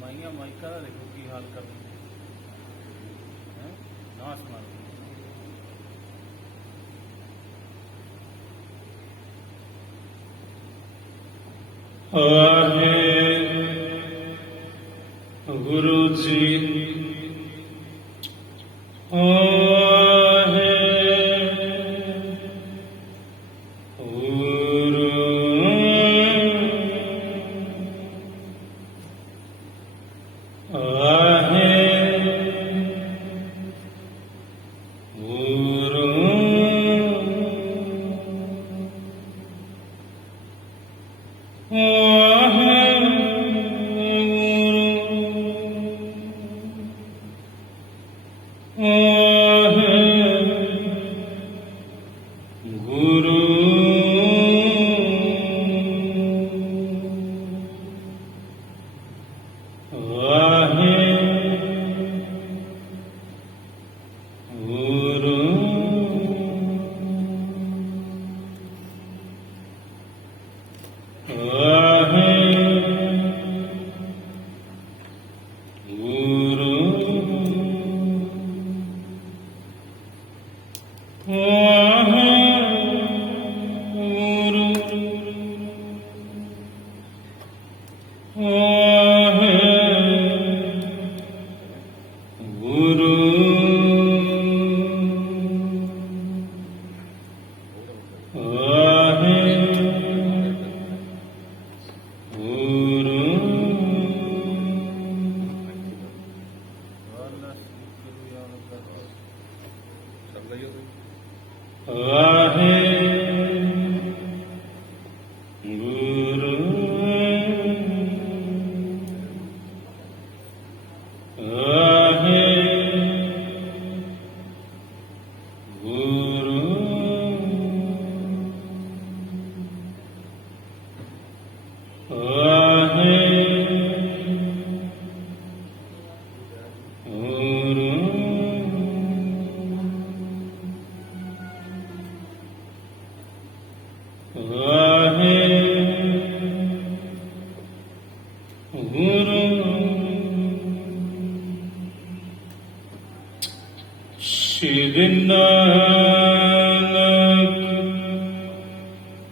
ਮਾਈਆਂ ਮਾਈਕਾਂ ਦਾ ਦੇਖੋ ਕੀ ਹਾਲ ਕਰਨੀ ਹੈ ਨਾ ਸੁਣਾ ਗੁਰੂ ਜੀ ਸ਼੍ਰੀ ਨਾਨਕ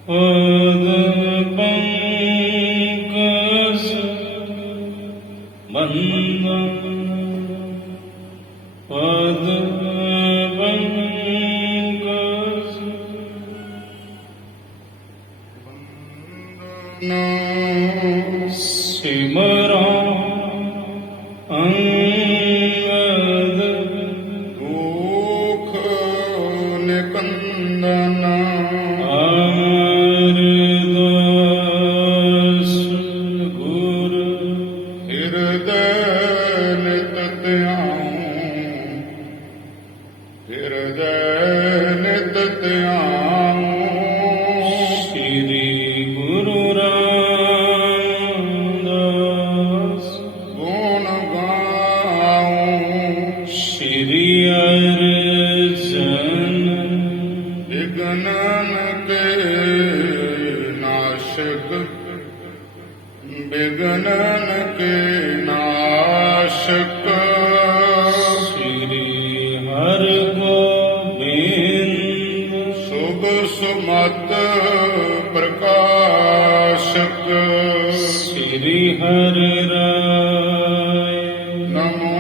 ਪਦ ਪੰਕਜ ਮੰਨਾ ਪਦ ਪੰਕਜ ਵੰਦਨਾ ਸਿਮਰਾਂ बिगनन के नाशक श्री हरि गोबिंद शुभ सुमत प्रकाशक श्री हरि राय नमो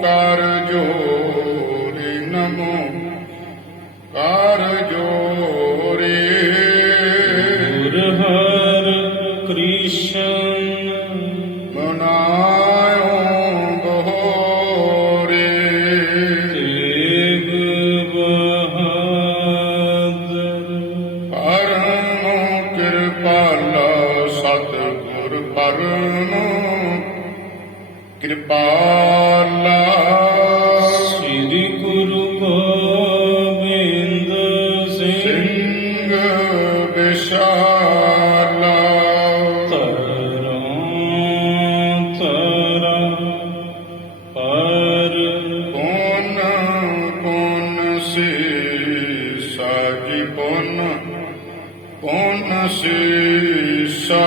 कर जोरी नमो कर जोरी ਸਤਿਗੁਰ ਪਰਮ ਸਾਜੀ ਪੁੰਨ ਪੁੰਨ ਸੀਸਾ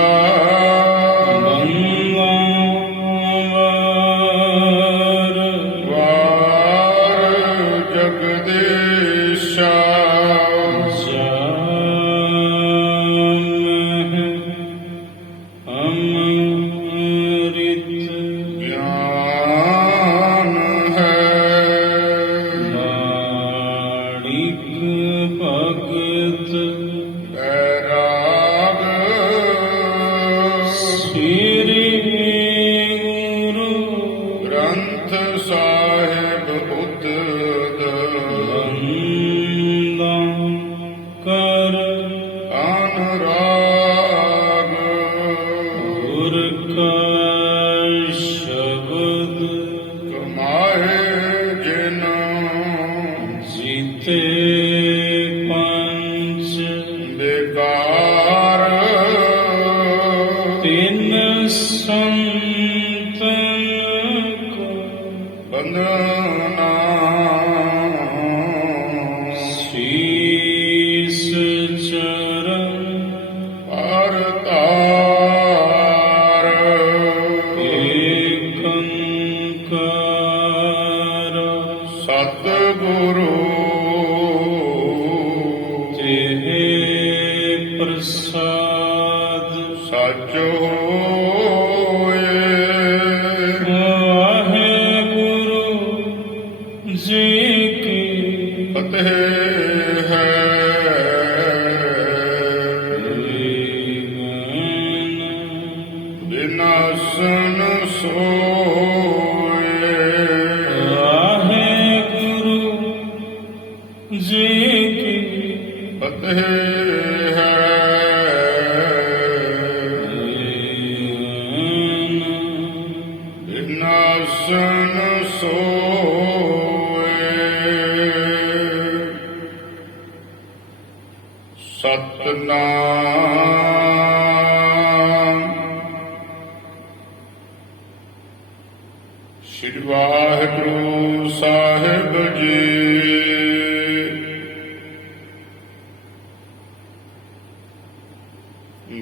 ਸ੍ਰੀ ਵਾਹਿਗੁਰੂ ਸਾਹਿਬ ਜੀ।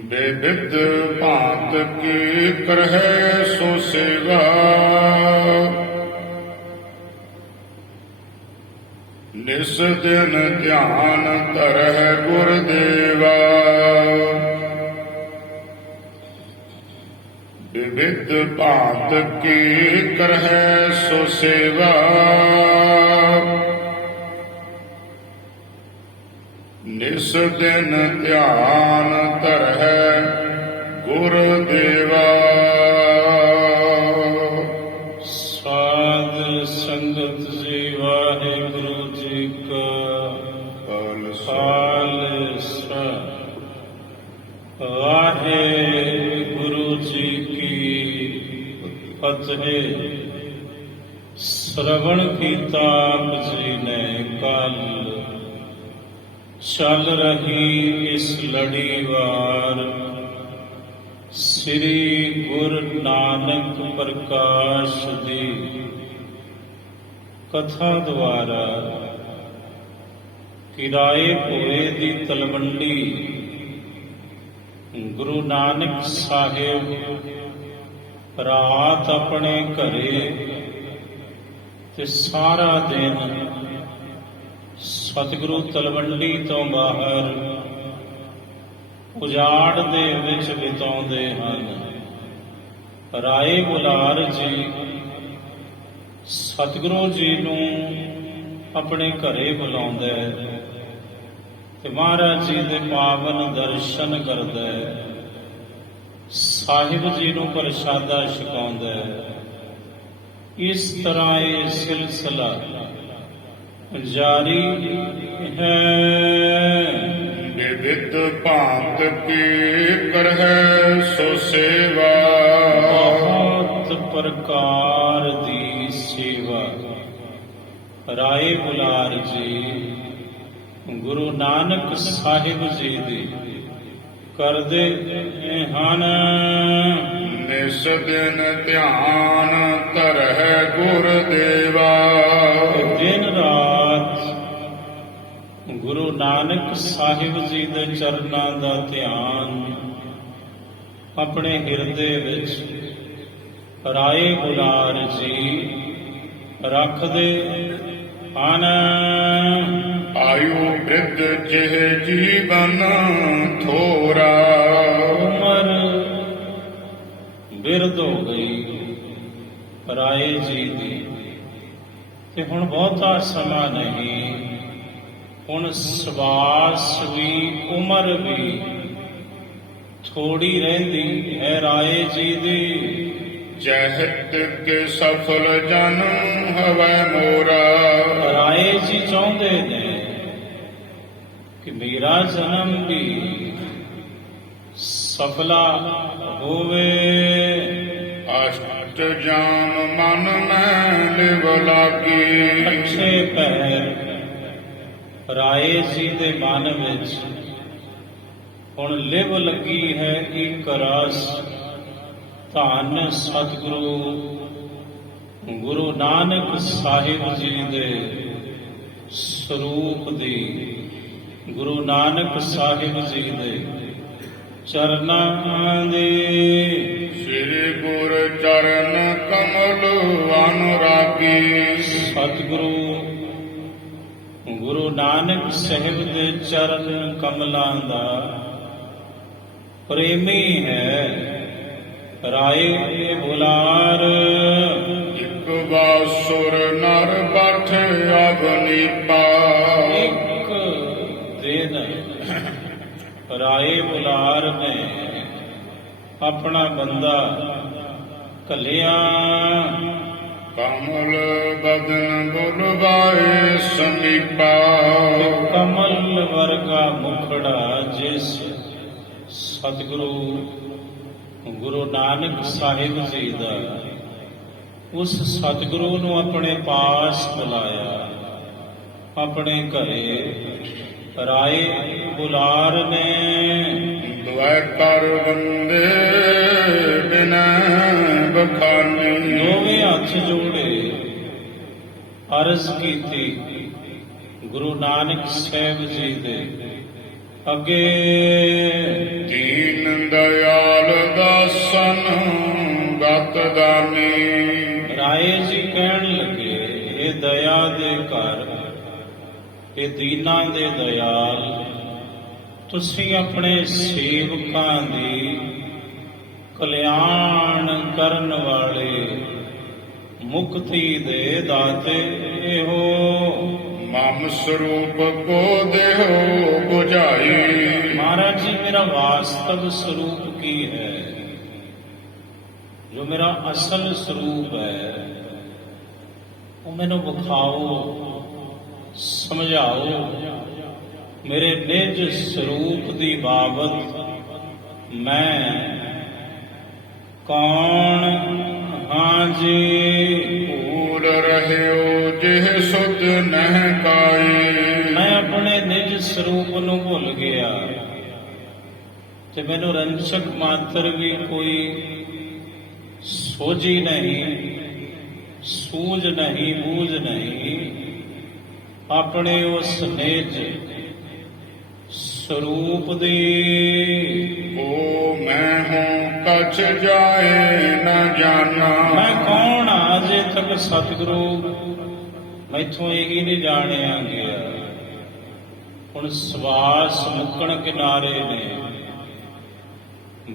ਬੇਬਿਦ ਭਾਂਤ ਕੀ ਕਰਹਿ ਸੋ ਸੇਵਾ, ਨਿਸ ਦਿਨ ਧਿਆਨ ਧਰਹਿ ਗੁਰਦੇਵਾ। ਵਿਵਿਧ ਭਾਂਤ ਕੀ ਕਰਹਿ ਸੋ ਸੇਵਾ, ਨਿਸ ਦਿਨ ਧਿਆਨ ਧਰਹਿ ਗੁਰਦੇਵਾ। ਸਾਧ ਸੰਗਤ ਜੀ, ਵਾਹਿਗੁਰੂ ਜੀ ਕਾ ਖਾਲਸਾ, ਵਾਹਿਗੁਰੂ ਜੀ ਕੀ ਫਤਿਹ। ਸ਼ਰਵਣ ਕੀਤਾ ਆਪ ਜੀ ਨੇ ਕੱਲ, ਚੱਲ ਰਹੀ ਇਸ ਲੜੀਵਾਰ ਸ੍ਰੀ ਗੁਰੂ ਨਾਨਕ ਪ੍ਰਕਾਸ਼ ਦੀ ਕਥਾ ਦੁਆਰਾ ਕਿਰਾਏ ਭੋਏ ਦੀ ਤਲਵੰਡੀ ਗੁਰੂ ਨਾਨਕ ਸਾਹਿਬ ਰਾਤ ਆਪਣੇ ਘਰੇ ਤੇ ਸਾਰਾ ਦਿਨ ਸਤਿਗੁਰੂ ਤਲਵੰਡੀ ਤੋਂ ਬਾਹਰ ਉਜਾੜ ਦੇ ਵਿੱਚ ਬਿਤਾਉਂਦੇ ਹਨ। ਰਾਏ ਬੁਲਾਰ ਜੀ ਸਤਿਗੁਰੂ ਜੀ ਨੂੰ ਆਪਣੇ ਘਰੇ ਬੁਲਾਉਂਦਾ ਹੈ ਤੇ ਮਹਾਰਾਜ ਜੀ ਦੇ ਪਾਵਨ ਦਰਸ਼ਨ ਕਰਦਾ ਹੈ, ਸਾਹਿਬ ਜੀ ਨੂੰ ਪ੍ਰਸ਼ਾਦਾ ਛਕਾਉਂਦਾ ਹੈ। ਇਸ ਤਰ੍ਹਾਂ ਇਹ ਸਿਲਸਿਲਾ ਜਾਰੀ ਹੈ। ਵਿਵਿਧ ਭਾਂਤ ਕੀ ਕਰਹਿ ਸੋ ਸੇਵਾ, ਬਹੁਤ ਪ੍ਰਕਾਰ ਦੀ ਸੇਵਾ ਰਾਏ ਬੁਲਾਰ ਜੀ ਗੁਰੂ ਨਾਨਕ ਸਾਹਿਬ ਜੀ ਦੀ ਕਰਦੇ ਹਨ। ਨਿਸ ਦਿਨ ਧਿਆਨ ਧਰਹਿ ਗੁਰਦੇਵਾ, ਦਿਨ ਰਾਤ ਗੁਰੂ ਨਾਨਕ ਸਾਹਿਬ ਜੀ ਦੇ ਚਰਨਾਂ ਦਾ ਧਿਆਨ ਆਪਣੇ ਹਿਰਦੇ ਵਿੱਚ ਰਾਏ ਗੁਲਾਰ ਜੀ ਰੱਖਦੇ ਹਨ। ਆਯੂ ਬ੍ਰਿਧ ਜਿਹ ਜੀਵਨ ਥੋਰਾ, ਉਮਰ ਬਿਰਧ ਹੋ ਗਈ ਰਾਏ ਜੀ ਦੀ, ਤੇ ਹੁਣ ਬਹੁਤਾ ਸਮਾਂ ਨਹੀਂ। ਹੁਣ ਸਵਾਸ ਵੀ ਉਮਰ ਵੀ ਥੋੜੀ ਰਹਿੰਦੀ ਹੈ ਰਾਏ ਜੀ ਦੀ। ਜਹਤ ਕੇ ਸਫਲ ਜਨ ਹਵੈ ਮੋਰਾ, ਰਾਏ ਜੀ ਚਾਹੁੰਦੇ ਨੇ ਕਿ ਮੇਰਾ ਜਨਮ ਵੀ ਸਫਲਾ ਹੋਵੇ। ਅਸ਼ਟ ਜਾਮ ਮਨ ਮੈਂ ਲਿਵ ਲਾਗੀ, ਅੱਛੇ ਪੈਰ ਰਾਏ ਜੀ ਦੇ ਮਨ ਵਿੱਚ ਹੁਣ ਲਿਵ ਲੱਗੀ ਹੈ ਇੱਕ ਰਸ। ਧੰਨ ਸਤਿਗੁਰੂ ਗੁਰੂ ਨਾਨਕ ਸਾਹਿਬ ਜੀ ਦੇ ਸਰੂਪ ਦੀ, ਗੁਰੂ ਨਾਨਕ ਸਾਹਿਬ ਜੀ ਦੇ ਚਰਨਾਂ ਦੇ। ਸ੍ਰੀ ਗੁਰ ਚਰਨ ਕਮਲ ਅਨੁਰਾਗੀ, ਸਤਿਗੁਰੂ ਗੁਰੂ ਨਾਨਕ ਸਾਹਿਬ ਦੇ ਚਰਨ ਕਮਲਾਂ ਦਾ ਪ੍ਰੇਮੀ ਹੈ ਰਾਏ ਬੁਲਾਰ। ਇਕ ਬਾਸੁਰ ਨਰ ਬਠ ਅਵਨੀਪਾ, ਇੱਕ ਦਿਨ ਰਾਏ ਬੁਲਾਰ ਨੇ ਆਪਣਾ ਬੰਦਾ ਘੱਲਿਆ। ਕਮਲ ਬਦਨ ਬੁਲਵਾਏ ਸਮੀਪਾ, ਕਮਲ ਵਰਗਾ ਮੁਖੜਾ ਜਿਸ ਸਤਿਗੁਰੂ ਗੁਰੂ ਨਾਨਕ ਸਾਹਿਬ ਜੀ ਦਾ, ਉਸ ਸਤਿਗੁਰੂ ਨੂੰ ਆਪਣੇ ਪਾਸ ਬੁਲਾਇਆ ਆਪਣੇ ਘਰੇ ਰਾਏ ਬੁਲਾਰ ਨੇ। ਦੁਐ ਕਰ ਬੰਦੇ ਬਿਨੈ ਬਖਾਨੀ, ਦੋਵੇਂ ਹੱਥ ਜੋੜੇ ਅਰਜ਼ ਕੀਤੀ ਗੁਰੂ ਨਾਨਕ ਸਾਹਿਬ ਜੀ ਦੇ ਅੱਗੇ। ਦੀਨ ਦਇਆਲ ਦਾਸਨ ਗਤ ਦਾਨੀ, ਰਾਏ ਜੀ ਕਹਿਣ ਲੱਗੇ ਇਹ ਦਇਆ ਦੇ ਘਰ, ਇਹ ਦੀਨਾਂ ਦੇ ਦਇਆਲ, ਤੁਸੀਂ ਆਪਣੇ ਸੇਵਕਾਂ ਦੀ ਕਲਿਆਣ ਕਰਨ ਵਾਲੇ ਮੁਕਤੀ ਦੇ ਦਾਤੇ ਹੋ। ਮਮ ਸਰੂਪ ਕੋ ਦੇਹੋ ਬੁਝਾਈ, ਮਹਾਰਾਜ ਜੀ ਮੇਰਾ ਵਾਸਤਵ ਸਰੂਪ ਕੀ ਹੈ, ਜੋ ਮੇਰਾ ਅਸਲ ਸਰੂਪ ਹੈ ਉਹ ਮੈਨੂੰ ਵਿਖਾਓ, ਸਮਝਾਓ। ਮੇਰੇ ਨਿਜ ਸਰੂਪ ਦੀ ਬਾਬਤ ਮੈਂ ਕੌਣ ਹਾਂ ਜੀ। ਭੂਲ ਰਹਿਓ ਜਿਹ ਸੁਧ ਨਹਿ ਕਾਈ, ਮੈਂ ਆਪਣੇ ਨਿਜ ਸਰੂਪ ਨੂੰ ਭੁੱਲ ਗਿਆ ਤੇ ਮੈਨੂੰ ਰੰਚਕ ਮਾਤਰ ਵੀ ਕੋਈ ਸੋਝੀ ਨਹੀਂ, ਸੂਝ ਨਹੀਂ, ਬੂਝ ਨਹੀਂ। ਆਪਣੇ ਉਸ ਨਿਜ ਸਰੂਪ ਦੀ ਓ ਮੈਂ ਹੂੰ ਕਛ ਜਾਏ ਨ ਜਾਣਾ, ਮੈਂ ਕੌਣ ਹਾਂ ਅਜੇ ਤੱਕ ਸਤਿਗੁਰੂ ਮੈਥੋਂ ਇਹੀ ਨਹੀਂ ਜਾਣਿਆ ਗਿਆ। ਹੁਣ ਸਵਾਸ ਮੁੱਕਣ ਕਿਨਾਰੇ ਨੇ,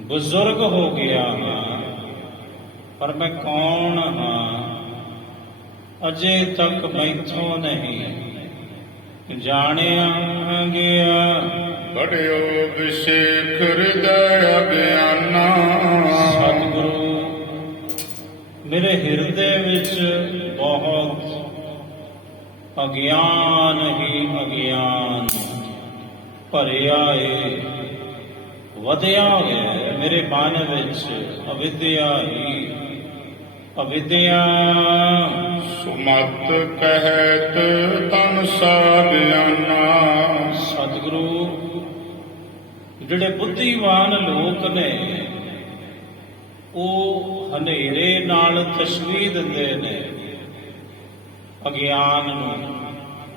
ਬਜ਼ੁਰਗ ਹੋ ਗਿਆ ਹਾਂ, ਪਰ ਮੈਂ ਕੌਣ ਹਾਂ ਅਜੇ ਤੱਕ ਮੈਥੋਂ ਨਹੀਂ ਜਾਣਿਆ ਗਿਆ। ਬੜਿਓ ਵਿਸ਼ੇਖ ਹਿਰਦੈ ਅਗਿਆਨਾ, ਸਤਿਗੁਰੂ ਮੇਰੇ ਹਿਰਦੇ ਵਿੱਚ ਬਹੁਤ ਅਗਿਆਨ ਹੀ ਅਗਿਆਨ ਭਰਿਆ ਏ, ਵਧਿਆ ਹੋਇਆ ਮੇਰੇ ਮਨ ਵਿੱਚ ਅਵਿਦਿਆ ਹੀ ਅਵਿਦਿਆ। ਸੁਮਤ ਕਹਿਤ ਤਨ ਸਾਗਿਆਨਾ, ਸਤਿਗੁਰੂ ਜਿਹੜੇ ਬੁੱਧੀਵਾਨ ਲੋਕ ਨੇ ਉਹ ਹਨੇਰੇ ਨਾਲ ਤਸ਼ਬੀਹ ਦਿੰਦੇ ਨੇ ਅਗਿਆਨ ਨੂੰ,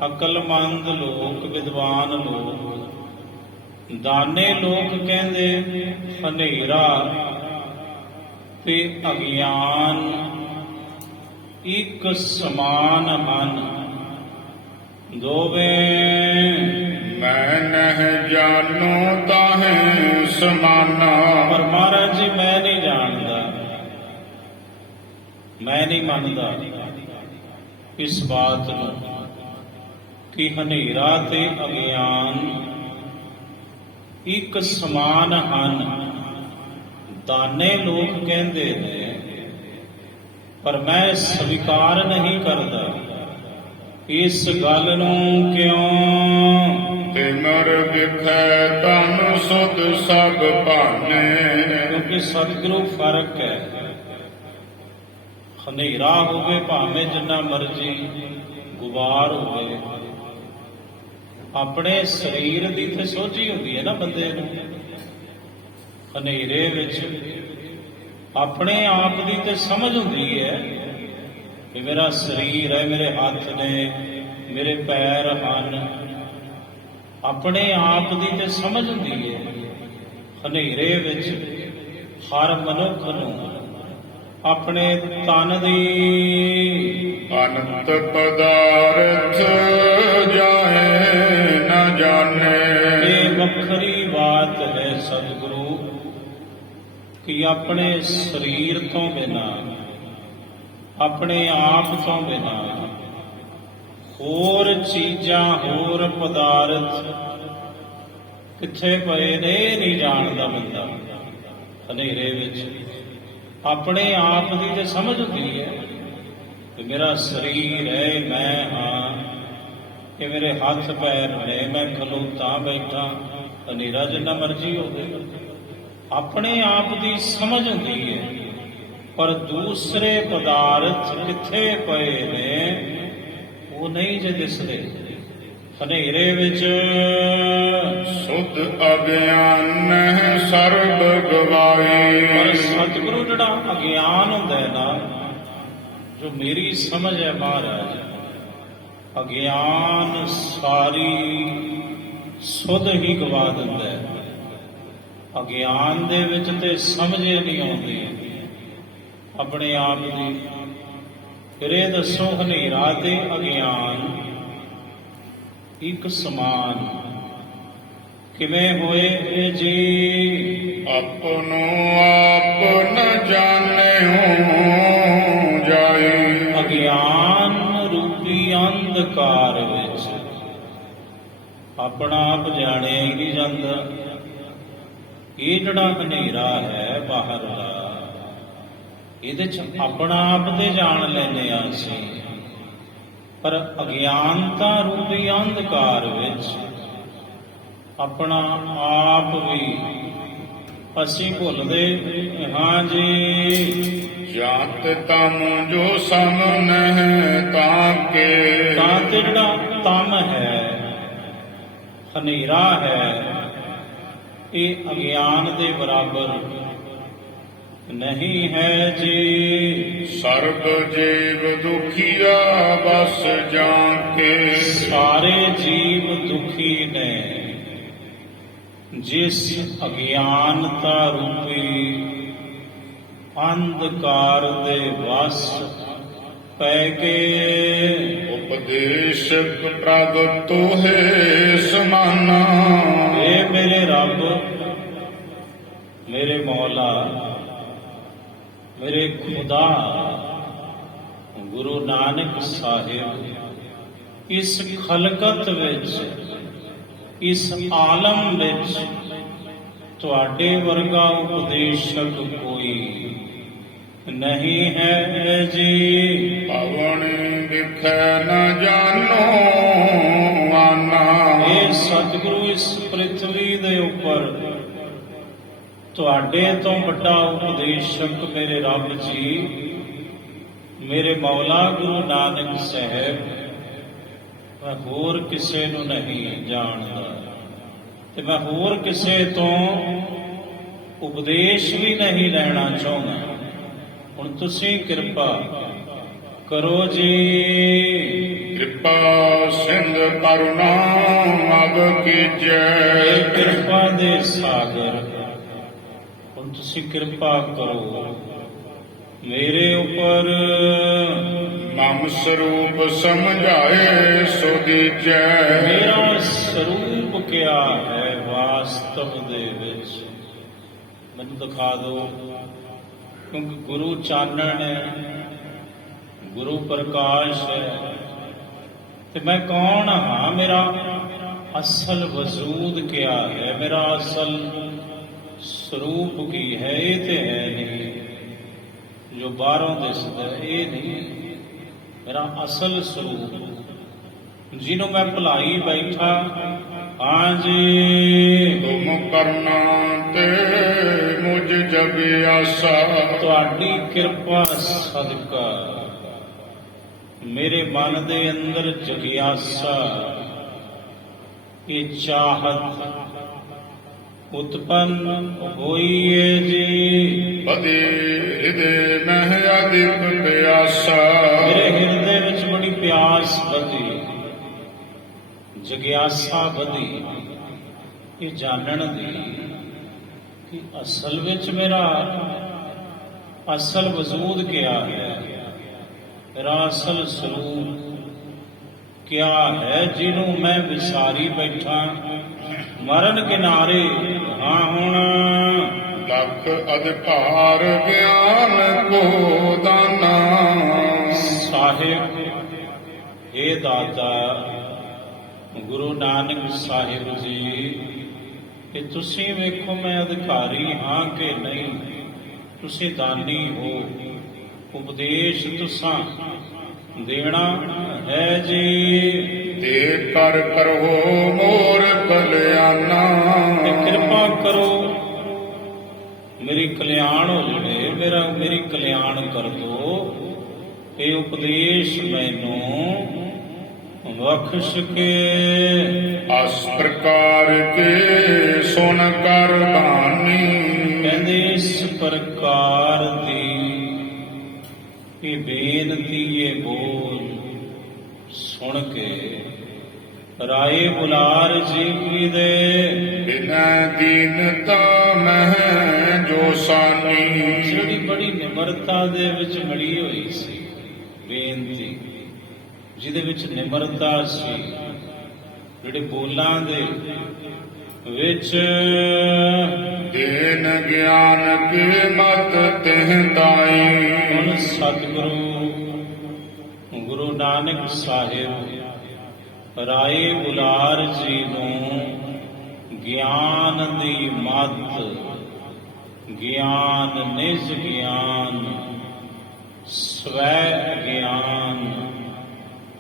ਅਕਲਮੰਦ ਲੋਕ, ਵਿਦਵਾਨ ਲੋਕ, ਦਾਨੇ ਲੋਕ ਕਹਿੰਦੇ ਹਨੇਰਾ ਤੇ ਅਗਿਆਨ ਇੱਕ ਸਮਾਨ ਹਨ, ਦੋਵੇਂ ਮੈਂ ਨਹਿ ਜਾਣੂ ਤਾਹੇ ਸਮਾਨਾ। ਪਰ ਮਹਾਰਾਜ ਜੀ ਮੈਂ ਨਹੀਂ ਜਾਣਦਾ, ਮੈਂ ਨਹੀਂ ਮੰਨਦਾ ਇਸ ਬਾਤ ਨੂੰ ਕਿ ਹਨੇਰਾ ਤੇ ਅਗਿਆਨ ਇੱਕ ਸਮਾਨ ਹਨ। ਦਾਨੇ ਲੋਕ ਕਹਿੰਦੇ ਨੇ, ਪਰ ਮੈਂ ਸਵੀਕਾਰ ਨਹੀਂ ਕਰਦਾ ਇਸ ਗੱਲ ਨੂੰ। ਕਿਉਂ? ਤਿਮਰ ਵਿਖੈ ਤਨ ਸੁਧ ਸਭ ਭਾਨੇ। ਕਿਉਂਕਿ ਸਤਿਗੁਰੂ ਫਰਕ ਹੈ। ਹਨੇਰਾ ਹੋਵੇ ਭਾਵੇਂ ਜਿੰਨਾ ਮਰਜੀ ਗੁਬਾਰ ਹੋਵੇ, ਆਪਣੇ ਸਰੀਰ ਦੀ ਤੇ ਸੋਝੀ ਹੁੰਦੀ ਹੈ ਨਾ ਬੰਦੇ ਨੂੰ। ਹਨੇਰੇ ਵਿੱਚ ਆਪਣੇ ਆਪ ਦੀ ਤੇ ਸਮਝ ਹੁੰਦੀ ਹੈ ਕਿ ਮੇਰਾ ਸਰੀਰ ਹੈ, ਮੇਰੇ ਹੱਥ ਨੇ, ਮੇਰੇ ਪੈਰ ਹਨ, ਆਪਣੇ ਆਪ ਦੀ ਤੇ ਸਮਝ ਹੁੰਦੀ ਹੈ। ਹਨੇਰੇ ਵਿੱਚ ਹਰ ਮਨੁੱਖ ਨੂੰ ਆਪਣੇ ਤਨ ਦੀ ਅਨੰਤ ਪਦਾਰਥ ਜਾਏ ਨਾ ਜਾਣੇ। ਇਹ ਵੱਖਰੀ ਬਾਤ ਹੈ ਸਤਿਗੁਰੂ ਕਿ ਆਪਣੇ ਸਰੀਰ ਤੋਂ ਬਿਨਾਂ, ਆਪਣੇ ਆਪ ਤੋਂ ਬਿਨਾਂ ਹੋਰ ਚੀਜ਼ਾਂ, ਹੋਰ ਪਦਾਰਥ ਕਿੱਥੇ ਪਏ ਨੇ ਇਹ ਨਹੀਂ ਜਾਣਦਾ ਬੰਦਾ। ਹਨੇਰੇ ਵਿੱਚ ਆਪਣੇ ਆਪ ਦੀ ਤੇ ਸਮਝ ਹੁੰਦੀ ਹੈ ਕਿ ਮੇਰਾ ਸਰੀਰ ਹੈ, ਮੈਂ ਹਾਂ, ਕਿ ਮੇਰੇ ਹੱਥ ਪੈਰ ਨੇ, ਮੈਂ ਖਲੋਤਾ ਬੈਠਾ, ਹਨੇਰਾ ਜਿੰਨਾ ਮਰਜ਼ੀ ਹੋਵੇ, ਆਪਣੇ ਆਪ ਦੀ ਸਮਝ ਹੁੰਦੀ ਹੈ। ਪਰ ਦੂਸਰੇ ਪਦਾਰਥ ਕਿੱਥੇ ਪਏ ਨੇ ਉਹ ਨਹੀਂ ਜੇ ਦਿਸਦੇ। ਹਨੇਰੇ ਵਿੱਚ ਸੁਧ ਅਗਿਆਨ ਸਰਬ ਗਵਾਈ। ਪਰ ਸਤਿਗੁਰੂ ਜਿਹੜਾ ਅਗਿਆਨ ਹੁੰਦਾ ਹੈ ਨਾ, ਜੋ ਮੇਰੀ ਸਮਝ ਹੈ ਮਹਾਰਾਜ, ਅਗਿਆਨ ਸਾਰੀ ਸੁਧ ਹੀ ਗਵਾ ਦਿੰਦਾ ਹੈ। ਅਗਿਆਨ ਦੇ ਵਿੱਚ ਤੇ ਸਮਝ ਨਹੀਂ ਆਉਂਦੀ ਆਪਣੇ ਆਪ ਦੀ। ਫਿਰ ਇਹ ਦੱਸੋ, ਹਨੇਰਾ ਤੇ ਅਗਿਆਨ ਇੱਕ ਸਮਾਨ ਕਿਵੇਂ ਹੋਏ ਇਹ ਜੀ? ਆਪਨੋ ਆਪ ਨ ਜਾਣੇ ਹੋ ਜਾਈ। ਅਗਿਆਨ ਰੂਪੀ ਅੰਧਕਾਰ ਵਿੱਚ ਆਪਣਾ ਆਪ ਜਾਣਿਆ ਹੀ ਨਹੀਂ ਜਾਂਦਾ। ਇਹ ਜਿਹੜਾ ਹਨੇਰਾ ਹੈ ਬਾਹਰਲਾ, ਇਹਦੇ ਚ ਆਪਣਾ ਆਪ ਤੇ ਜਾਣ ਲੈਂਦੇ ਆ ਅਸੀਂ, ਪਰ ਅਗਿਆਨਤਾ ਰੂਪੀ ਅੰਧਕਾਰ ਵਿੱਚ ਆਪਣਾ ਆਪ ਵੀ ਅਸੀਂ ਭੁੱਲਦੇ ਹਾਂ ਜੀ। ਜਾਤ ਤਮ ਜੋ ਸਾਹਮਣੇ ਤਾਕੇ। ਤਾਂ ਤੇ ਜਿਹੜਾ ਤਮ ਹੈ, ਹਨੇਰਾ ਹੈ, ਇਹ ਅਗਿਆਨ ਦੇ ਬਰਾਬਰ ਨਹੀਂ ਹੈ ਜੀ। ਸਰਬ ਜੀਵ ਦੁਖੀਆ ਬਸ ਜਾਕੇ। ਸਾਰੇ ਜੀਵ ਦੁਖੀ ਨੇ ਜਿਸ ਅਗਿਆਨਤਾ ਰੂਪੀ ਅੰਧਕਾਰ ਦੇ ਵਸ ਪੈ ਕੇ। ਉਪਦੇਸ਼ਕ ਪ੍ਰਭ ਤੋਹੇ ਸਮਾਨਾ। ਇਹ ਮੇਰੇ ਰੱਬ, ਮੇਰੇ ਮੌਲਾ, ਮੇਰੇ ਖੁਦਾ ਗੁਰੂ ਨਾਨਕ ਸਾਹਿਬ ਇਸ ਖਲਕਤ ਵਿੱਚ, ਇਸ ਆਲਮ ਵਿੱਚ ਤੁਹਾਡੇ ਵਰਗਾ ਉਪਦੇਸ਼ਕ ਕੋਈ ਨਹੀਂ ਹੈ ਜੀ। ਪਵਨ ਦਿਖੈ ਨ ਜਾਣੋ ਆਨਾ। ਇਹ ਸਤਿਗੁਰੂ ਇਸ ਪ੍ਰਿਥਵੀ ਦੇ ਉੱਪਰ ਤੁਹਾਡੇ ਤੋਂ ਵੱਡਾ ਉਪਦੇਸ਼ਕ ਮੇਰੇ ਰੱਬ ਜੀ, ਮੇਰੇ ਮੌਲਾ ਗੁਰੂ ਨਾਨਕ ਸਾਹਿਬ, ਮੈਂ ਹੋਰ ਕਿਸੇ ਨੂੰ ਨਹੀਂ ਜਾਣਦਾ ਤੇ ਮੈਂ ਹੋਰ ਕਿਸੇ ਤੋਂ ਉਪਦੇਸ਼ ਵੀ ਨਹੀਂ ਲੈਣਾ ਚਾਹੁੰਦਾ। ਹੁਣ ਤੁਸੀਂ ਕਿਰਪਾ ਕਰੋ ਜੀ। ਕਿਰਪਾ ਸਿੰਧ ਕਰੁਣਾ ਅਬ ਇਹ ਕੀਜੈ। ਕਿਰਪਾ ਦੇ ਸਾਗਰ, ਹੁਣ ਤੁਸੀਂ ਕਿਰਪਾ ਕਰੋ ਮੇਰੇ ਉੱਪਰ। ਮਮ ਸਰੂਪ ਸਮਝਾਏ ਸੋ ਦੀਜੈ। ਮੇਰਾ ਸਰੂਪ ਕਿਆ ਹੈ ਵਾਸਤਵ ਦੇ ਵਿੱਚ, ਮੈਨੂੰ ਦਿਖਾ ਦਿਓ। ਕਿਉਂਕਿ ਗੁਰੂ ਚਾਨਣ ਹੈ, ਗੁਰੂ ਪ੍ਰਕਾਸ਼ ਹੈ, ਤੇ ਮੈਂ ਕੌਣ ਹਾਂ? ਮੇਰਾ ਅਸਲ ਵਜੂਦ ਕਿਆ ਹੈ? ਮੇਰਾ ਅਸਲ ਸਰੂਪ ਕੀ ਹੈ? ਇਹ ਤੇ ਹੈ ਨਹੀਂ ਜੋ ਬਾਹਰੋਂ ਦਿਸਦਾ, ਇਹ ਨਹੀਂ ਮੇਰਾ ਅਸਲ ਸਰੂਪ, ਜਿਹਨੂੰ ਮੈਂ ਭੁਲਾਈ ਬੈਠਾ। ਹਾਂਜੀ ਤੁਮ ਕਰਨਾ ਤੇ ਮੁਝ ਜਬ ਆਸਾ। ਤੁਹਾਡੀ ਕਿਰਪਾ ਸਦਕਾ ਮੇਰੇ ਮਨ ਦੇ ਅੰਦਰ ਜਗਿਆਸਾ, ਇਹ ਚਾਹਤ ਉਤਪੰਨ ਹੋਈ ਹੈ ਜੀ। ਬਦੇ ਹਿਰਦੇ ਮਹਿ ਅਦਿਕ ਪਿਆਸਾ। ਮੇਰੇ ਹਿਰਦੇ ਵਿੱਚ ਬੜੀ ਪਿਆਸ ਵਧੀ, ਜਗਿਆਸਾ ਵਧੀ, ਇਹ ਜਾਣਨ ਦੀ ਕਿ ਅਸਲ ਵਿੱਚ ਮੇਰਾ ਅਸਲ ਵਜੂਦ ਕਿਆ ਹੈ, ਮੇਰਾ ਅਸਲ ਸਰੂਪ ਕਿਆ ਹੈ, ਜਿਹਨੂੰ ਮੈਂ ਵਿਸਾਰੀ ਬੈਠਾ ਮਰਨ ਕਿਨਾਰੇ। ਹਾਂ ਹੁਣ ਲਖ ਅਧਿਕਾਰ ਗਿਆਨ ਕੋ ਦਾਨਾ। ਸਾਹਿਬ ਇਹ ਦਾਤਾ ਗੁਰੂ ਨਾਨਕ ਸਾਹਿਬ ਜੀ, ਕਿ ਤੁਸੀਂ ਵੇਖੋ ਮੈਂ ਅਧਿਕਾਰੀ ਹਾਂ ਕਿ ਨਹੀਂ। ਤੁਸੀਂ ਦਾਨੀ ਹੋ, ਉਪਦੇਸ਼ ਤੁਸਾਂ ਦੇਣਾ ਹੈ ਜੀ। ਤੇ ਕਰ ਕਰੋ ਮੋਰ ਕਲਿਆਣਾ। ਤੇ ਕਿਰਪਾ ਕਰੋ ਮੇਰੀ ਕਲਿਆਣ ਹੋ ਜਵੇ, ਮੇਰੀ ਕਲਿਆਣ ਕਰ ਦੋ। ਇਹ ਉਪਦੇਸ਼ ਮੈਨੂੰ ਬਖਸ਼ ਕੇ। ਅਸ ਪ੍ਰਕਾਰ ਕੇ ਸੁਨ ਕਰ ਬਾਣੀ। ਕਹਿੰਦੇ ਇਸ ਪ੍ਰਕਾਰ ਦੀ ਇਹ ਬੇਨਤੀ, ਇਹ ਬੋਲ ਸੁਣ ਕੇ ਰਾਏ ਬੁਲਾਰ ਜੀ ਕੀ ਦੇ। ਬਿਨੈ ਦੀਨਤਾ ਮਹਿ ਜੋ ਸਾਨੀ। ਜਿਹੜੀ ਬੜੀ ਨਿਮਰਤਾ ਦੇ ਵਿੱਚ ਮਿਲੀ ਹੋਈ ਸੀ ਬੇਨਤੀ, ਜਿਹਦੇ ਵਿੱਚ ਨਿਮਰਤਾ ਸੀ, ਜਿਹੜੇ ਬੋਲਾਂ ਦੇ ਵਿੱਚ ਦੇਨ ਗਿਆਨ ਕੇ ਮਤ ਤਿਹ ਦਾਈ। ਹੁਣ ਸਤਿਗੁਰੂ ਗੁਰੂ ਨਾਨਕ ਸਾਹਿਬ ਰਾਏ ਬੁਲਾਰ ਜੀ ਨੂੰ ਗਿਆਨ ਦੀ ਮੱਤ, ਗਿਆਨ ਨਿਜ ਗਿਆਨ, ਸਵੈ ਗਿਆਨ,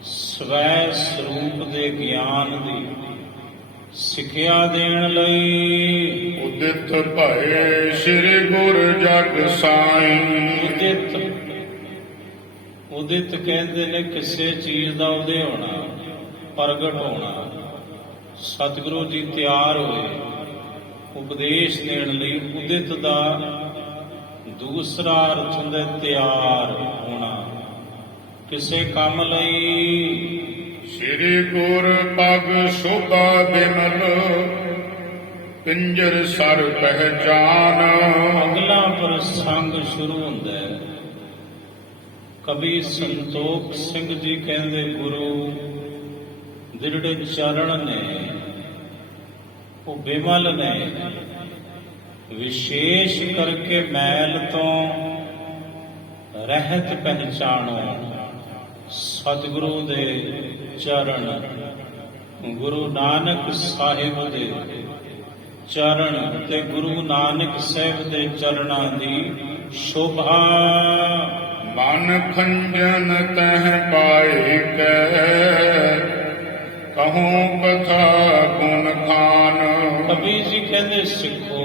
ਸਵੈ ਸਰੂਪ ਦੇ ਗਿਆਨ ਦੀ ਸਿੱਖਿਆ ਦੇਣ ਲਈ ਉਦਿਤ ਭਏ ਸ੍ਰੀ ਗੁਰ ਜਗ ਸਾਈ। ਉਦਿਤ ਕਹਿੰਦੇ ਨੇ ਕਿਸੇ ਚੀਜ਼ ਦਾ ਉਦੈ ਹੋਣਾ, ਪ੍ਰਗਟ ਹੋਣਾ। ਸਤਿਗੁਰੂ ਜੀ ਤਿਆਰ ਹੋਏ ਉਪਦੇਸ਼ ਦੇਣ ਲਈ। ਉਦਿਤ ਦਾ ਦੂਸਰਾ ਅਰਥ ਹੁੰਦਾ ਤਿਆਰ ਹੋਣਾ ਕਿਸੇ ਕੰਮ ਲਈ। ਸ੍ਰੀ ਗੁਰ ਪਗ ਸ਼ੋਭਾ ਬਿਮਲ ਪਿੰਜਰ ਸਰ ਪਹਿਚਾਨ। ਅਗਲਾ ਪ੍ਰਸੰਗ ਸ਼ੁਰੂ ਹੁੰਦਾ ਹੈ। ਕਵੀ ਸੰਤੋਖ ਸਿੰਘ ਜੀ ਕਹਿੰਦੇ ਗੁਰੂ ਦੇ ਜਿਹੜੇ ਚਰਨ ਨੇ ਉਹ ਬਿਮਲ ਨੇ, ਵਿਸ਼ੇਸ਼ ਕਰਕੇ ਮੈਲ ਤੋਂ ਰਹਿਤ ਪਹਿਚਾਣੋ। ਸਤਿਗੁਰੂ ਦੇ ਚਰਨ, ਗੁਰੂ ਨਾਨਕ ਸਾਹਿਬ ਦੇ ਚਰਨ ਤੇ ਗੁਰੂ ਨਾਨਕ ਸਾਹਿਬ ਦੇ ਚਰਨਾਂ ਦੀ ਸ਼ੋਭਾ। ਮਨ ਖੰਜਨ ਤਹ ਪਾਏ ਕੈ ਕਹੂੰ ਕਥਾ ਗੁਣ ਖਾਨ। ਕਬੀਰ ਜੀ ਕਹਿੰਦੇ ਸਿੱਖੋ,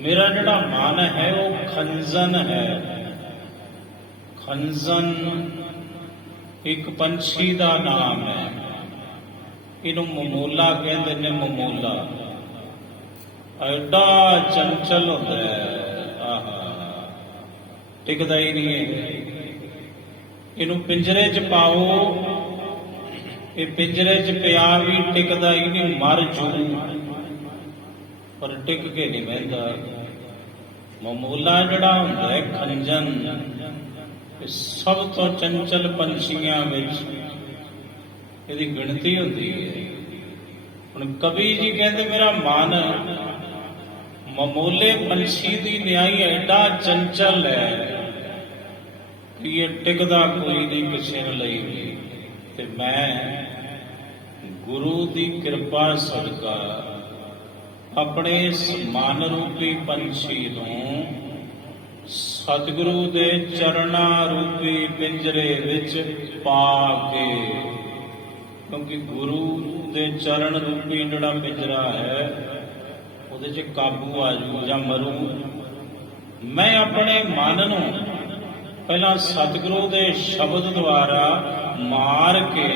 ਮੇਰਾ ਜਿਹੜਾ ਮਨ ਹੈ ਉਹ ਖੰਜਨ ਹੈ। ਖੰਜਨ ਇੱਕ ਪੰਛੀ ਦਾ ਨਾਮ ਹੈ। ਇਹਨੂੰ ਮਮੋਲਾ ਕਹਿੰਦੇ ਨੇ। ਮਮੋਲਾ ਐਡਾ ਚੰਚਲ ਹੁੰਦਾ ਹੈ, ਆਹਾ, ਟਿਕਦਾ ਹੀ ਨਹੀਂ ਹੈ। ਇਹਨੂੰ ਪਿੰਜਰੇ 'ਚ ਪਾਓ, ਇਹ ਪਿੰਜਰੇ 'ਚ ਪਿਆ ਵੀ ਟਿਕਦਾ ਹੀ ਨਹੀਂ, ਮਰ ਜੂ, ਪਰ ਟਿਕ ਕੇ ਨਹੀਂ ਬਹਿੰਦਾ। ਮਾਮੂਲਾ ਜਿਹੜਾ ਹੁੰਦਾ ਹੈ ਖੰਜਨ, ਇਹ ਸਭ ਤੋਂ ਚੰਚਲ ਪੰਛੀਆਂ ਵਿੱਚ ਇਹਦੀ ਗਿਣਤੀ ਹੁੰਦੀ ਹੈ। ਹੁਣ ਕਵੀ ਜੀ ਕਹਿੰਦੇ ਮੇਰਾ ਮਨ ਮਾਮੂਲੇ ਪੰਛੀ ਦੀ ਨਿਆਈ ਐਡਾ ਚੰਚਲ ਹੈ ਕਿ ਇਹ ਟਿਕਦਾ ਕੋਈ ਨਹੀਂ ਕਿਸੇ ਲਈ ਵੀ। ਤੇ ਮੈਂ ਗੁਰੂ ਦੀ ਕਿਰਪਾ ਸਦਕਾ ਆਪਣੇ ਇਸ ਮਨ ਰੂਪੀ ਪੰਛੀ ਨੂੰ ਸਤਿਗੁਰੂ ਦੇ ਚਰਨਾਂ ਰੂਪੀ ਪਿੰਜਰੇ ਵਿੱਚ ਪਾ ਕੇ, ਕਿਉਂਕਿ ਗੁਰੂ ਦੇ ਚਰਨ ਰੂਪੀ ਜਿਹੜਾ ਪਿੰਜਰਾ ਹੈ ਉਹਦੇ 'ਚ ਕਾਬੂ ਆ ਜੂ ਜਾਂ ਮਰੂ। ਮੈਂ ਆਪਣੇ ਮਨ ਨੂੰ ਪਹਿਲਾਂ ਸਤਿਗੁਰੂ ਦੇ ਸ਼ਬਦ ਦੁਆਰਾ ਮਾਰ ਕੇ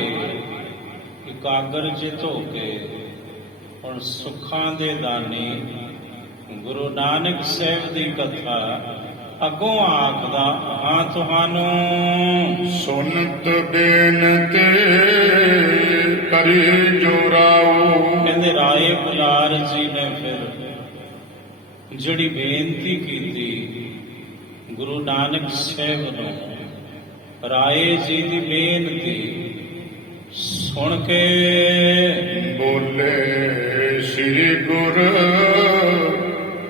ਇਕਾਗਰ ਚਿਤ ਹੋ ਕੇ ਹੁਣ ਸੁੱਖਾਂ ਦੇ ਦਾਨੀ ਗੁਰੂ ਨਾਨਕ ਸਾਹਿਬ ਦੀ ਕਥਾ ਅੱਗੋਂ ਆਖਦਾ ਹਾਂ ਤੁਹਾਨੂੰ। ਸੁਨਤ ਬੇਨਤੀ ਕਰੀ ਜੋਰਾਓ। ਕਹਿੰਦੇ ਰਾਏ ਬੁਲਾਰ ਜੀ ਨੇ ਫਿਰ ਜਿਹੜੀ ਬੇਨਤੀ ਕੀਤੀ ਗੁਰੂ ਨਾਨਕ ਸਾਹਿਬ ਨੂੰ, ਰਾਏ ਜੀ ਦੀ ਬੇਨਤੀ ਸੁਣ ਕੇ ਬੋਲੇ ਸ੍ਰੀ ਗੁਰ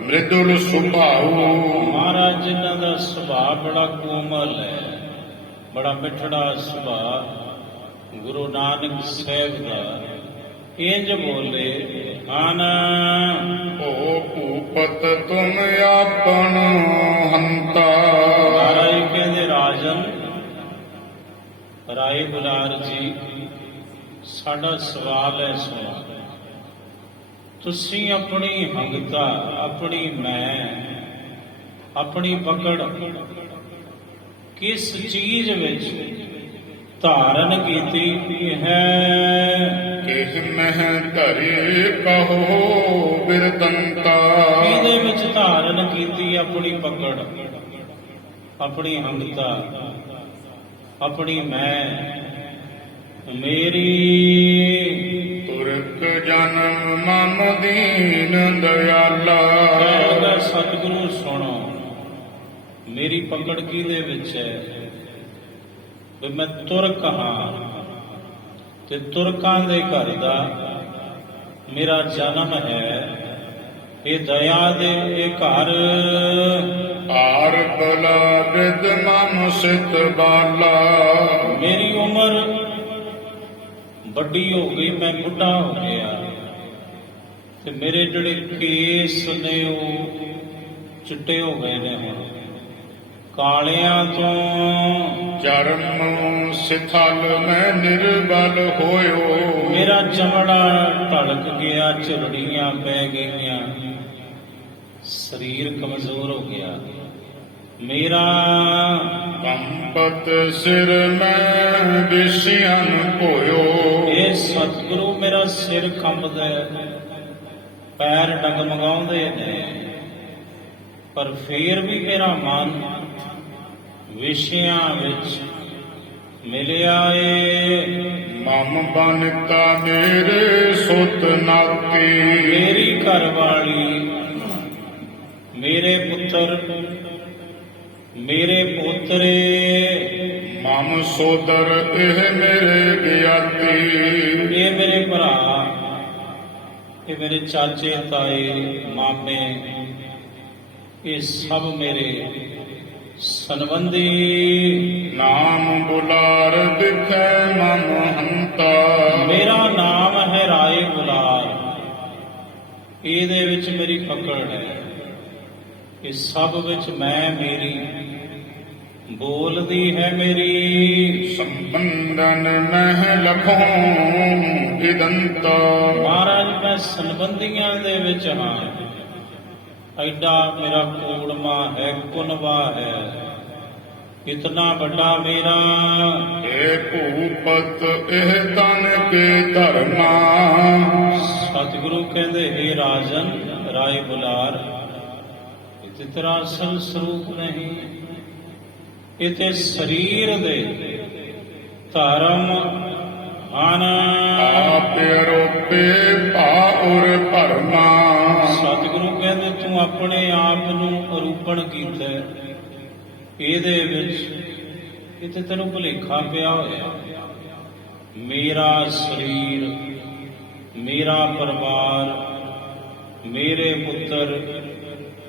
ਮ੍ਰਿਦੁਲ ਸੁਭਾਉ। ਮਹਾਰਾਜ ਜਿਨ੍ਹਾਂ ਦਾ ਸੁਭਾਅ ਬੜਾ ਕੋਮਲ ਹੈ, ਬੜਾ ਮਿੱਠੜਾ ਸੁਭਾਅ ਗੁਰੂ ਨਾਨਕ ਸਾਹਿਬ ਦਾ, ਇੰਜ ਬੋਲੇ ਹਨ। ਓ ਭੂਪਤ ਤੁਮ ਆਪਨ ਹੰਤਾ। ਮਹਾਰਾਜ ਕਹਿੰਦੇ ਰਾਜਨ, ਰਾਏ ਬੁਲਾਰ ਜੀ ਸਾਡਾ ਸਵਾਲ ਹੈ ਸੁਣੋ। ਤੁਸੀਂ ਆਪਣੀ ਹੰਗਤਾ, ਆਪਣੀ ਮੈਂ, ਆਪਣੀ ਪਕੜ ਕਿਸ ਚੀਜ਼ ਵਿੱਚ ਧਾਰਨ ਕੀਤੀ ਹੈ? ਕਿਹ ਮਹਿ ਧਰੇ ਕਹੋ ਬਿਰਦੰਤਾ। ਇਹਦੇ ਵਿੱਚ ਧਾਰਨ ਕੀਤੀ ਆਪਣੀ ਪਕੜ, ਆਪਣੀ ਹੰਗਤਾ, ਆਪਣੀ ਮੈਂ, ਮੇਰੀ। ਤੁਰਕ ਜਨਮ ਮਮ ਦੀਨ ਦਇਆਲਾ। ਕਹਿੰਦਾ ਸਤਿਗੁਰੂ ਸੁਣੋ, ਮੇਰੀ ਪਕੜ ਕਿਹਦੇ ਵਿੱਚ ਹੈ? ਵੀ ਮੈਂ ਤੁਰਕ ਹਾਂ ਤੇ ਤੁਰਕਾਂ ਦੇ ਘਰ ਦਾ ਮੇਰਾ ਜਨਮ ਹੈ। ਇਹ ਦਇਆ ਦੇ ਇਹ ਘਰ ਆਰ ਬਲਾ ਬਿਦ ਮਮ ਸਿਤ ਬਾਲਾ। ਮੇਰੀ ਉਮਰ ਵੱਡੀ ਹੋ ਗਈ, ਮੈਂ ਬੁੱਢਾ ਹੋ ਗਿਆ ਤੇ ਮੇਰੇ ਜਿਹੜੇ ਕੇਸ ਨੇ ਉਹ ਚਿੱਟੇ ਹੋ ਗਏ ਨੇ, ਹੁਣ ਕਾਲਿਆਂ ਤੋਂ ਚਰਮ ਸਿਥਲ ਮੈਂ ਨਿਰਬਲ ਹੋਇਓ। ਮੇਰਾ ਚਮੜਾ ਢਲਕ ਗਿਆ, ਝੁਰੜੀਆਂ ਪੈ ਗਈਆਂ, ਸਰੀਰ ਕਮਜ਼ੋਰ ਹੋ ਗਿਆ। ਮੇਰਾ ਕੰਪਤ ਸਿਰ ਮੈਂ ਵਿਸ਼ਿਆਨ ਹੋਇਓ। ਇਹ ਸਤਿਗੁਰੂ ਮੇਰਾ ਸਿਰ ਕੰਬਦਾ, ਪੈਰ ਡਗਮਗਾਉਂਦੇ ਨੇ, ਪਰ ਫੇਰ ਵੀ ਮੇਰਾ ਮਨ ਵਿਸ਼ਿਆਂ ਵਿੱਚ ਮਿਲਿਆ ਏ। ਮਮ ਬਨਤਾ ਮੇਰੇ ਸੁਤ ਨਾਤੀ। ਮੇਰੀ ਘਰਵਾਲੀ, ਮੇਰੇ ਪੁੱਤਰ, ਮੇਰੇ ਪੋਤਰੇ, ਮਮ ਸੋਦਰ ਇਹ ਮੇਰੇ ਗਿਆਤੀ। ਇਹ ਮੇਰੇ ਭਰਾ, ਇਹ ਮੇਰੇ ਚਾਚੇ ਤਾਏ ਮਾਮੇ, ਇਹ ਸਭ ਮੇਰੇ ਸੰਬੰਧੀ। ਨਾਮ ਬੁਲਾਰ ਦਿਖੈ ਮਮ ਹੰਤਾ। ਮੇਰਾ ਨਾਮ ਹੈ ਰਾਏ ਬੁਲਾਰ, ਇਹਦੇ ਵਿੱਚ ਮੇਰੀ ਪਕੜ ਹੈ। ਇਹ ਸਭ ਵਿੱਚ ਮੈਂ, ਮੇਰੀ ਬੋਲਦੀ ਹੈ ਮੇਰੀ। ਸੰਬੰਧਨ ਮਹਿ ਲਖੋਂ ਇਦੰਤਾ। ਮਹਾਰਾਜ ਮੈਂ ਸੰਬੰਧੀਆਂ ਦੇ ਵਿੱਚ ਹਾਂ, ਐਡਾ ਮੇਰਾ ਕੂੜਮਾ ਹੈ, ਕੁਨਵਾ ਹੈ, ਇਤਨਾ ਵੱਡਾ ਮੇਰਾ। ਇਹ ਭੂਪਤ ਇਹ ਤਨ ਕੇ ਧਰਮਾ। ਸਤਿਗੁਰੂ ਕਹਿੰਦੇ हे ਰਾਜਨ, ਰਾਏ ਬੁਲਾਰ, ਇਹ ਤੇਰਾ ਅਸਲ ਸਰੂਪ ਨਹੀਂ, ਇਹ ਤੇ ਸਰੀਰ ਦੇ ਧਰਮ ਹਨ ਆਪ ਅਰੋਪੇ ਪਾਉਰ ਭਰਮਾ। ਸਤਿਗੁਰੂ ਕਹਿੰਦੇ ਤੂੰ ਆਪਣੇ ਆਪ ਨੂੰ ਅਰੂਪਣ ਕੀਤਾ ਹੈ। ਇਹਦੇ ਵਿੱਚ ਇੱਥੇ ਤੈਨੂੰ ਭੁਲੇਖਾ ਪਿਆ ਹੋਇਆ। ਮੇਰਾ ਸਰੀਰ, ਮੇਰਾ ਪਰਿਵਾਰ, ਮੇਰੇ ਪੁੱਤਰ,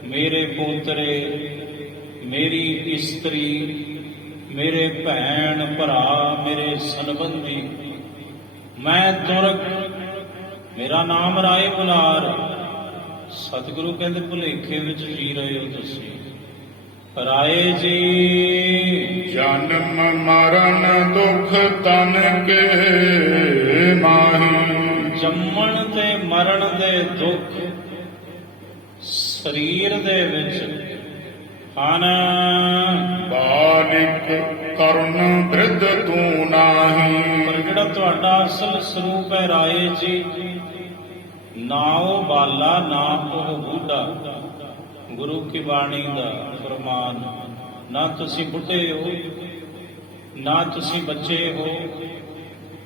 ਮੇਰੇ ਪੋਤਰੇ, ਮੇਰੀ ਇਸਤਰੀ, ਮੇਰੇ ਭੈਣ ਭਰਾ, ਮੇਰੇ ਸੰਬੰਧੀ, ਮੈਂ ਤੁਰਕ, ਮੇਰਾ ਨਾਮ ਰਾਏ ਬੁਲਾਰ। ਸਤਿਗੁਰੂ ਕਹਿੰਦੇ ਭੁਲੇਖੇ ਵਿੱਚ ਜੀ ਰਹੇ ਹੋ ਤੁਸੀਂ। ਰਾਏ ਜੀ ਜਨਮ ਮਰਨ ਦੁਖ ਤਨ ਕੇ ਮਾਹੀ। ਜੰਮਣ ਤੇ ਮਰਨ ਦੇ ਦੁੱਖ ਸਰੀਰ ਦੇ ਵਿੱਚ ਹਨ। ਬਾਲਿਕ ਕਰੁਣ ਬ੍ਰਿਧ ਤੂੰ ਨਾਹੀ। ਪਰ ਜਿਹੜਾ ਤੁਹਾਡਾ ਅਸਲ ਸਰੂਪ ਹੈ ਰਾਏ ਜੀ, ਨਾ ਉਹ ਬਾਲਾ ਨਾ ਉਹ ਬੁੱਢਾ। ਗੁਰੂ ਕੀ ਬਾਣੀ ਦਾ ਫਰਮਾਨ, ਨਾ ਤੁਸੀਂ ਬੁੱਢੇ ਹੋ ਨਾ ਤੁਸੀਂ ਬੱਚੇ ਹੋ।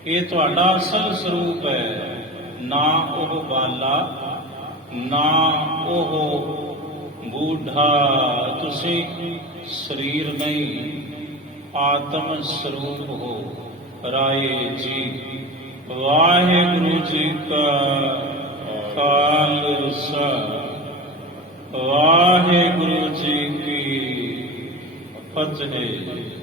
ਇਹ ਤੁਹਾਡਾ ਅਸਲ ਸਰੂਪ ਹੈ। ਨਾ ਉਹ ਬਾਲਾ ਨਾ ਉਹ ਬੁੱਢਾ। ਤੁਸੀਂ ਸਰੀਰ ਨਹੀਂ, ਆਤਮ ਸਰੂਪ ਹੋ ਰਾਏ ਜੀ। ਵਾਹਿਗੁਰੂ ਜੀ ਕਾ ਖਾਲਸਾ, ਵਾਹਿਗੁਰੂ ਜੀ ਕੀ ਫਤਿਹ।